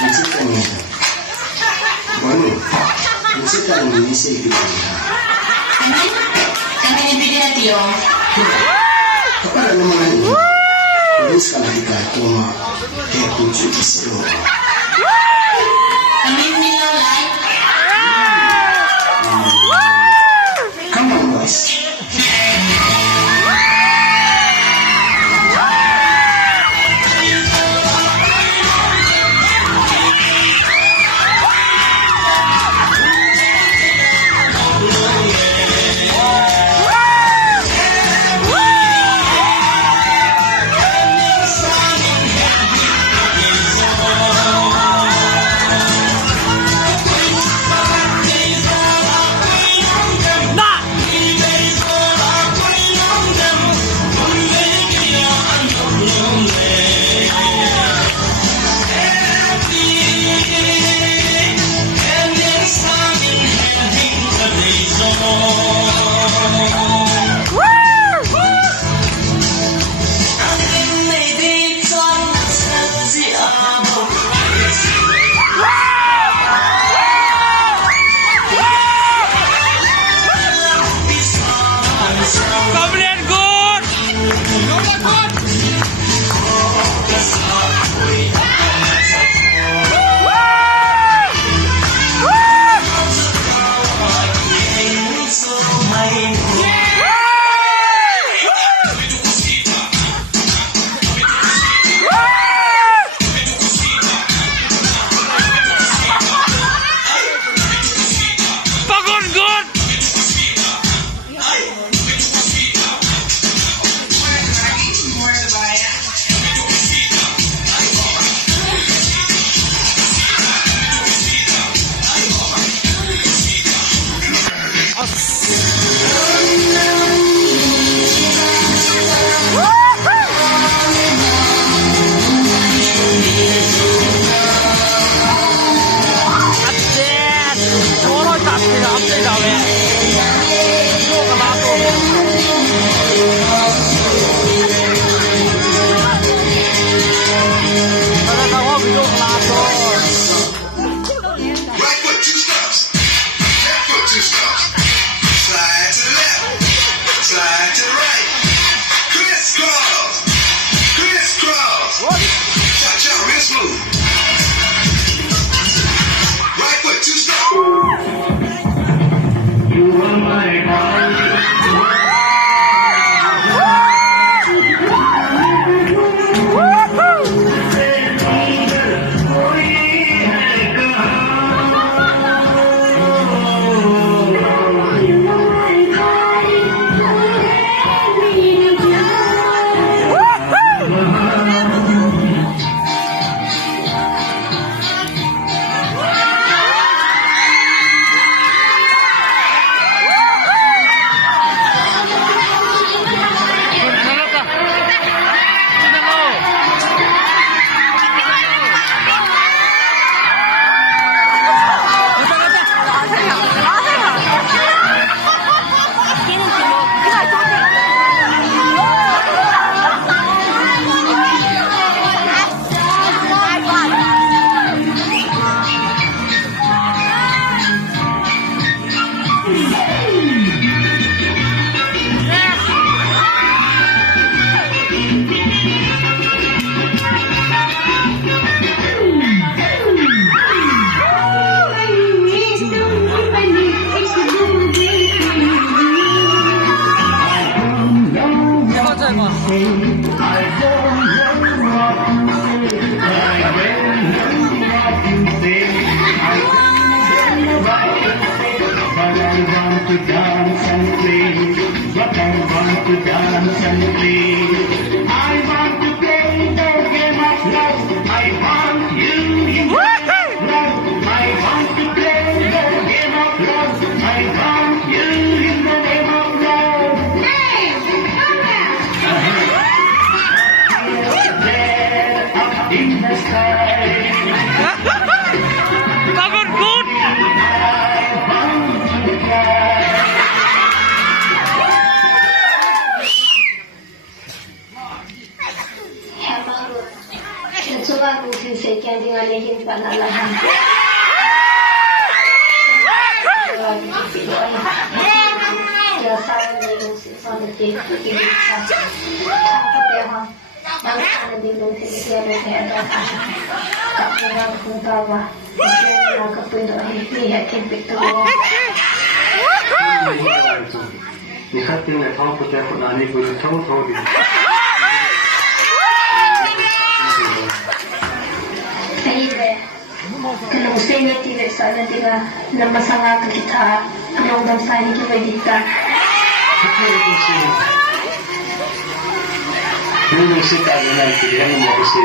Menciptakan itu. Baru, menciptakan Indonesia itu. Kami nabigyan natin yung Kepada naman ini, polis kalau kita cuma kayak kunci kisah. kami nilolay. Come on, boys. busi sekian dengan lehin panalahan. Ya saya lehin sifat itu bisa. Tapi ya, yang saya bilang sekian lehin ada. Kapnya kumpawa, dia kapindo ini ya kipito. Nikatin na tao po tayo na ni po tao din. Ibe, kalau usahanya tidak salah dia nama sangat kita kalau dalam saya kita kita. Yung sita na lang, hindi mo kasi